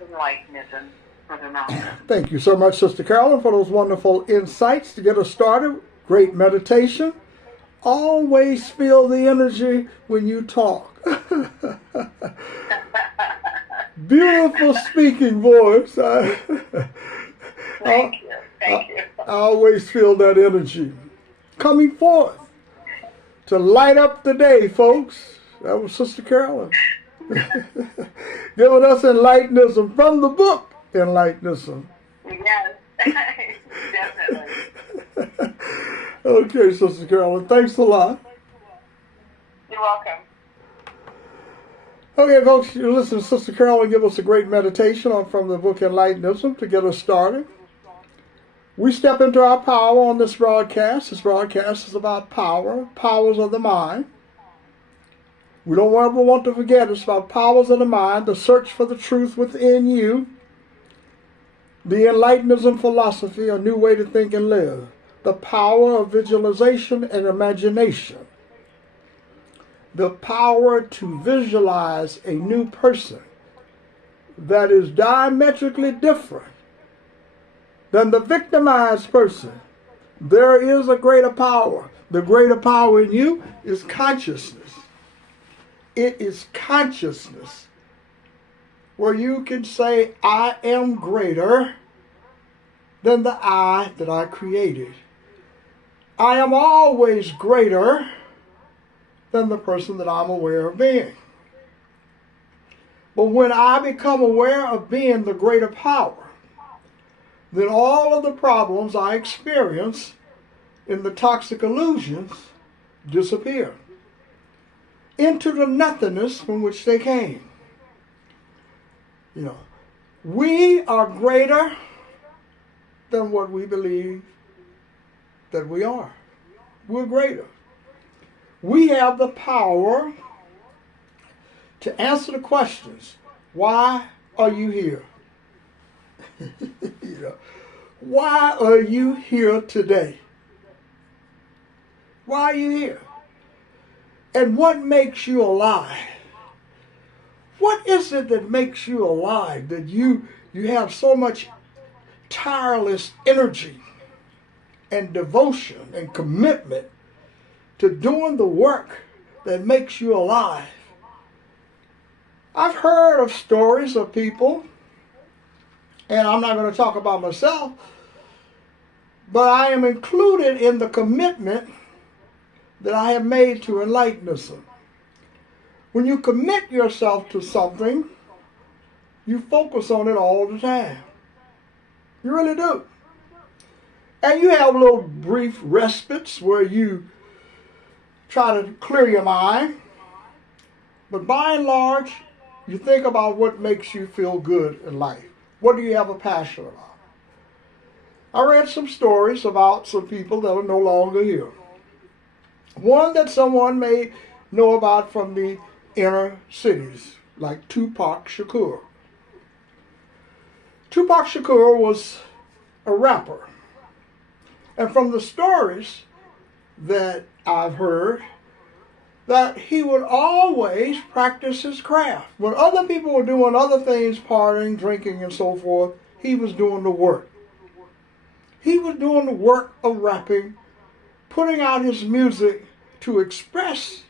Enlightenism for the mountain. Thank you so much, Sister Carolyn, for those wonderful insights to get us started. Great meditation. Always feel the energy when you talk. Beautiful speaking voice. Thank you. I always feel that energy coming forth to light up the day, folks. That was Sister Carolyn. Giving us Enlightenism from the book Enlightenism. Yes, definitely. Okay, Sister Carolyn, thanks a lot. You're welcome. Okay, folks, you listen to Sister Carolyn give us a great meditation from the book Enlightenism to get us started. We step into our power on this broadcast. This broadcast is about powers of the mind. We don't ever want to forget it's about powers of the mind, the search for the truth within you, the Enlightenism philosophy, a new way to think and live, the power of visualization and imagination, the power to visualize a new person that is diametrically different than the victimized person. There is a greater power. The greater power in you is consciousness. It is consciousness where you can say, I am greater than the I that I created. I am always greater than the person that I'm aware of being. But when I become aware of being the greater power, then all of the problems I experience in the toxic illusions disappear into the nothingness from which they came. You know, we are greater than what we believe that we are. We're greater. We have the power to answer the questions. Why are you here? You know, why are you here today? Why are you here? And what makes you alive? What is it that makes you alive, that you have so much tireless energy and devotion and commitment to doing the work that makes you alive? I've heard of stories of people, and I'm not going to talk about myself, but I am included in the commitment that I have made to Enlightenism. When you commit yourself to something, you focus on it all the time. You really do. And you have little brief respites where you try to clear your mind. But by and large, you think about what makes you feel good in life. What do you have a passion about? I read some stories about some people that are no longer here. One that someone may know about from the inner cities, like Tupac Shakur. Tupac Shakur was a rapper. And from the stories that I've heard, that he would always practice his craft. When other people were doing other things, partying, drinking, and so forth, he was doing the work. He was doing the work of rapping, putting out his music to express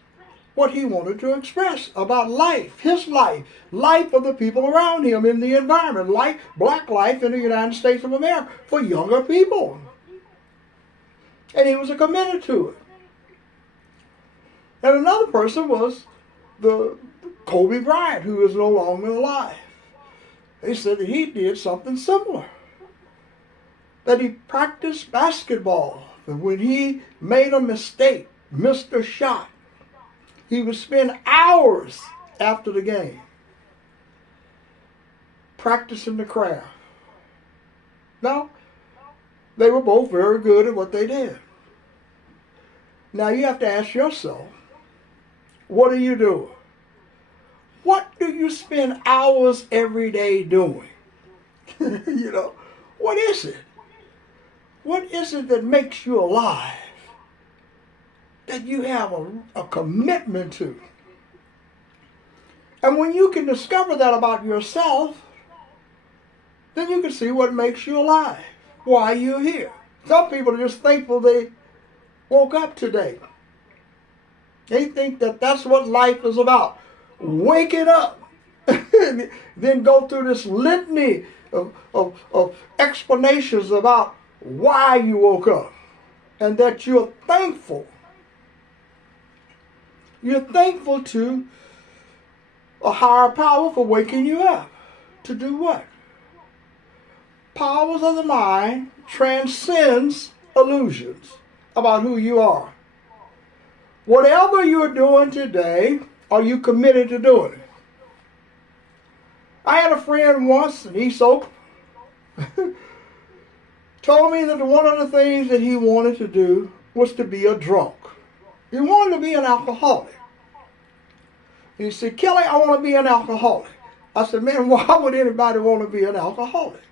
what he wanted to express about life, his life, life of the people around him in the environment, like black life in the United States of America for younger people. And he was committed to it. And another person was the Kobe Bryant, who is no longer alive. They said that he did something similar. That he practiced basketball. And when he made a mistake, missed a shot, he would spend hours after the game practicing the craft. Now, they were both very good at what they did. Now you have to ask yourself, what do you do? What do you spend hours every day doing? You know, what is it? What is it that makes you alive? That you have a commitment to? And when you can discover that about yourself, then you can see what makes you alive, why you're here. Some people are just thankful they woke up today. They think that that's what life is about, waking up. Then go through this litany of explanations about why you woke up and that you're thankful. You're thankful to a higher power for waking you up. To do what? Powers of the mind transcends illusions about who you are. Whatever you're doing today, are you committed to doing it? I had a friend once, and he told me that one of the things that he wanted to do was to be a drunk. He wanted to be an alcoholic. He said, Kelly, I want to be an alcoholic. I said, man, why would anybody want to be an alcoholic?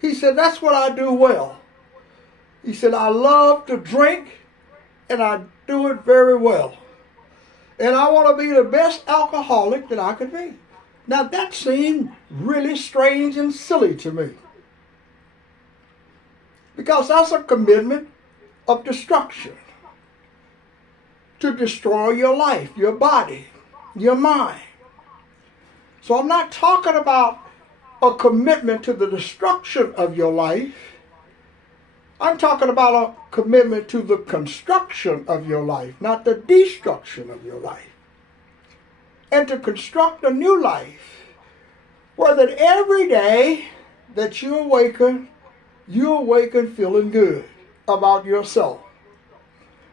He said, that's what I do well. He said, I love to drink, and I do it very well. And I want to be the best alcoholic that I could be. Now that seemed really strange and silly to me. Because that's a commitment of destruction. To destroy your life, your body, your mind. So I'm not talking about a commitment to the destruction of your life. I'm talking about a commitment to the construction of your life, not the destruction of your life. And to construct a new life where that every day that you awaken feeling good about yourself.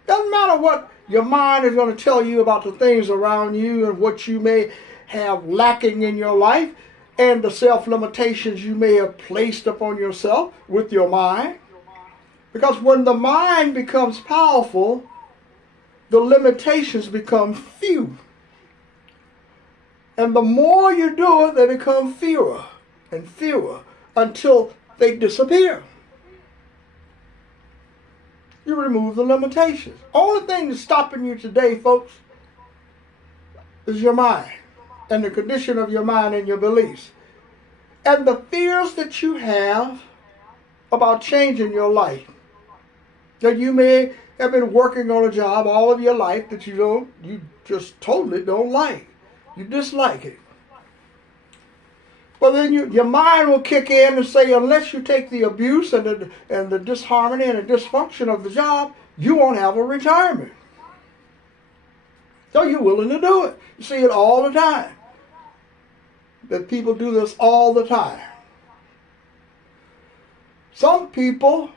Doesn't matter what your mind is going to tell you about the things around you and what you may have lacking in your life and the self-limitations you may have placed upon yourself with your mind. Because when the mind becomes powerful, the limitations become few. And the more you do it, they become fewer and fewer until they disappear. You remove the limitations. Only thing that's stopping you today, folks, is your mind and the condition of your mind and your beliefs. And the fears that you have about changing your life. That you may have been working on a job all of your life that you just totally don't like. You dislike it. But then your mind will kick in and say, unless you take the abuse and the disharmony and the dysfunction of the job, you won't have a retirement. So you're willing to do it. You see it all the time. That people do this all the time. Some people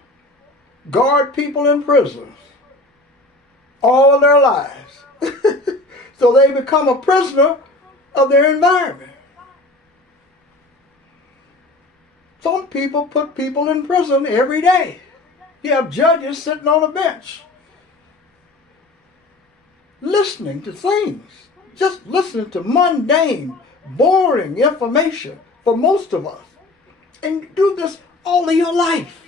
guard people in prisons all their lives. So they become a prisoner of their environment. Some people put people in prison every day. You have judges sitting on a bench listening to things, just listening to mundane, boring information for most of us. And you do this all of your life.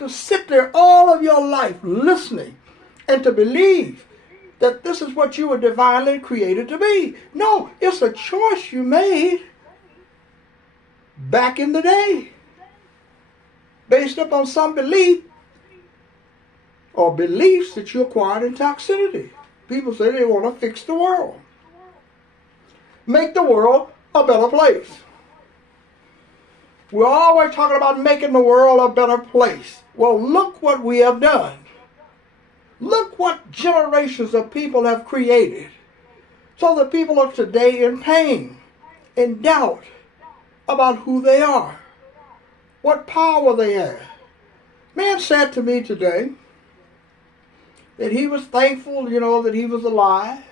To sit there all of your life listening and to believe that this is what you were divinely created to be. No, it's a choice you made back in the day based upon some belief or beliefs that you acquired in toxicity. People say they want to fix the world. Make the world a better place. We're always talking about making the world a better place. Well, look what we have done. Look what generations of people have created. So the people of today in pain, in doubt about who they are, what power they have. Man said to me today that he was thankful, that he was alive.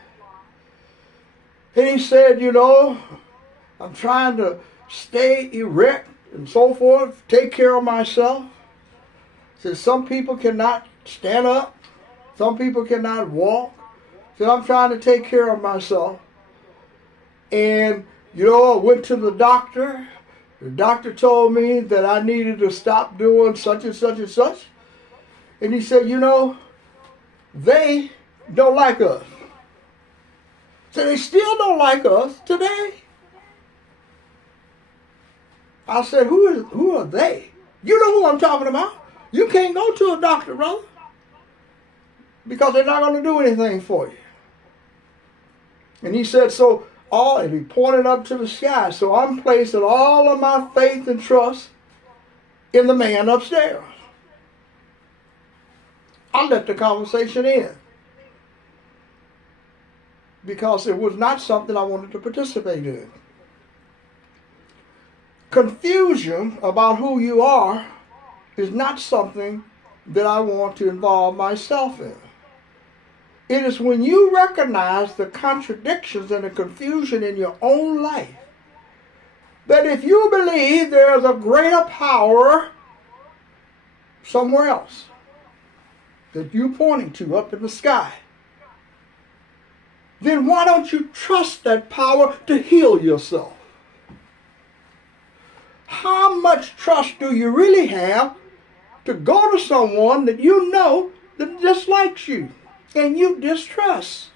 And he said, I'm trying to stay erect and so forth, take care of myself. Says some people cannot stand up. Some people cannot walk. So I'm trying to take care of myself. And, I went to the doctor. The doctor told me that I needed to stop doing such and such and such. And he said, they don't like us. So they still don't like us today. I said, who are they? You know who I'm talking about. You can't go to a doctor, brother, because they're not going to do anything for you. And he said, and he pointed up to the sky. So I'm placing all of my faith and trust in the man upstairs. I let the conversation end because it was not something I wanted to participate in. Confusion about who you are is not something that I want to involve myself in. It is when you recognize the contradictions and the confusion in your own life that if you believe there is a greater power somewhere else that you're pointing to up in the sky, then why don't you trust that power to heal yourself? How much trust do you really have to go to someone that you know that dislikes you and you distrust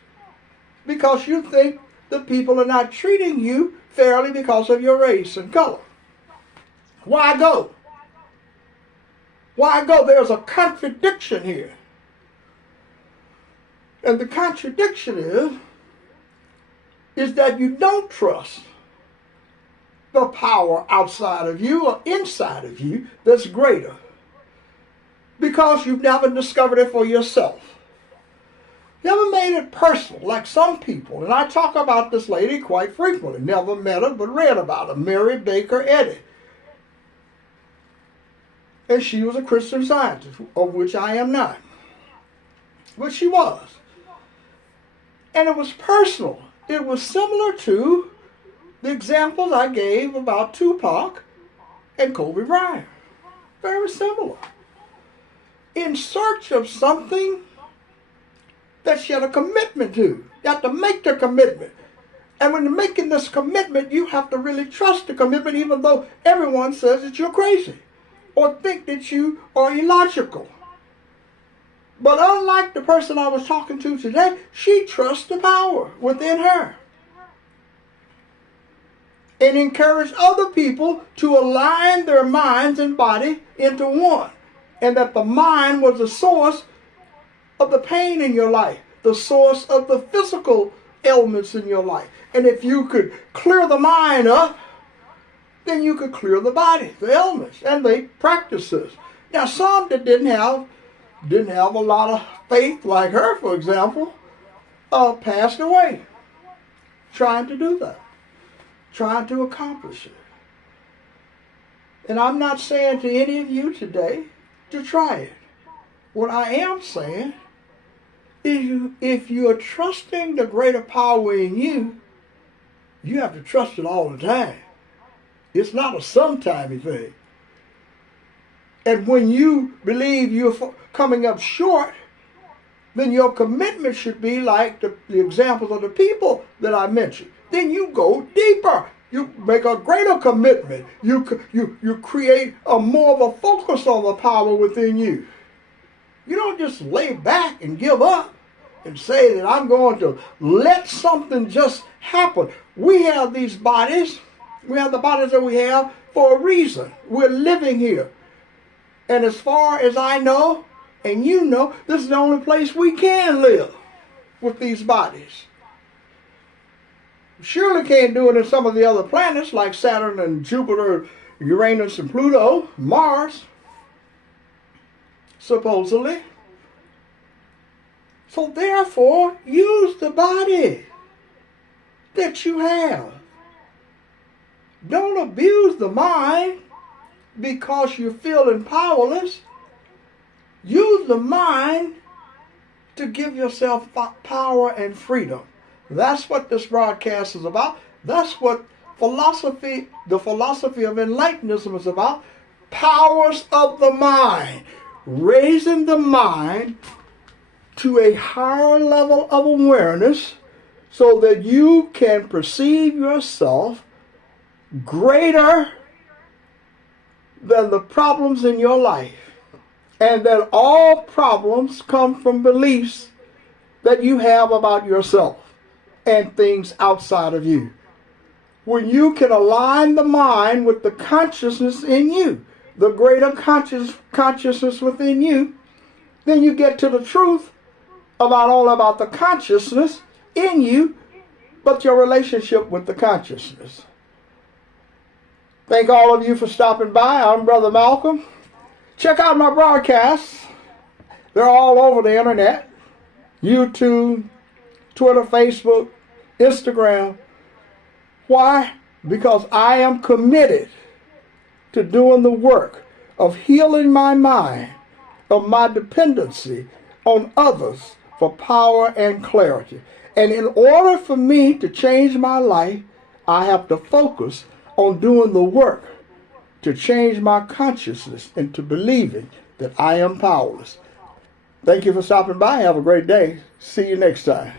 because you think the people are not treating you fairly because of your race and color? Why go? Why go? There's a contradiction here. And the contradiction is that you don't trust the power outside of you or inside of you that's greater because you've never discovered it for yourself. You ever made it personal, like some people, and I talk about this lady quite frequently, never met her but read about her, Mary Baker Eddy. And she was a Christian Scientist, of which I am not. But she was. And it was personal. It was similar to the examples I gave about Tupac and Kobe Bryant. Very similar. In search of something that she had a commitment to. You have to make the commitment. And when you're making this commitment, you have to really trust the commitment, even though everyone says that you're crazy or think that you are illogical. But unlike the person I was talking to today, she trusts the power within her and encouraged other people to align their minds and body into one, and that the mind was the source of the pain in your life, the source of the physical ailments in your life. And if you could clear the mind up, then you could clear the body, the ailments, and they practice this. Now, some that didn't have a lot of faith, like her, for example, passed away trying to do that, trying to accomplish it. And I'm not saying to any of you today to try it. What I am saying is if you are trusting the greater power in you, you have to trust it all the time. It's not a sometimey thing. And when you believe you're coming up short, then your commitment should be like the examples of the people that I mentioned. Then you go deeper. You make a greater commitment. You create more of a focus on the power within you. You don't just lay back and give up and say that I'm going to let something just happen. We have these bodies. We have the bodies that we have for a reason. We're living here. And as far as I know, and you know, this is the only place we can live with these bodies. Surely can't do it in some of the other planets like Saturn and Jupiter, Uranus and Pluto, Mars, supposedly. So therefore, use the body that you have. Don't abuse the mind because you're feeling powerless. Use the mind to give yourself power and freedom. That's what this broadcast is about. That's what the philosophy of Enlightenism is about. Powers of the mind. Raising the mind to a higher level of awareness so that you can perceive yourself greater than the problems in your life. And that all problems come from beliefs that you have about yourself and things outside of you. when you can align the mind with the consciousness in you, the greater consciousness within you, then you get to the truth about the consciousness in you, but your relationship with the consciousness. Thank all of you for stopping by. I'm Brother Malcolm. Check out my broadcasts. They're all over the internet. YouTube, Twitter, Facebook, Instagram. Why? Because I am committed to doing the work of healing my mind, of my dependency on others for power and clarity. And in order for me to change my life, I have to focus on doing the work to change my consciousness into believing that I am powerless. Thank you for stopping by. Have a great day. See you next time.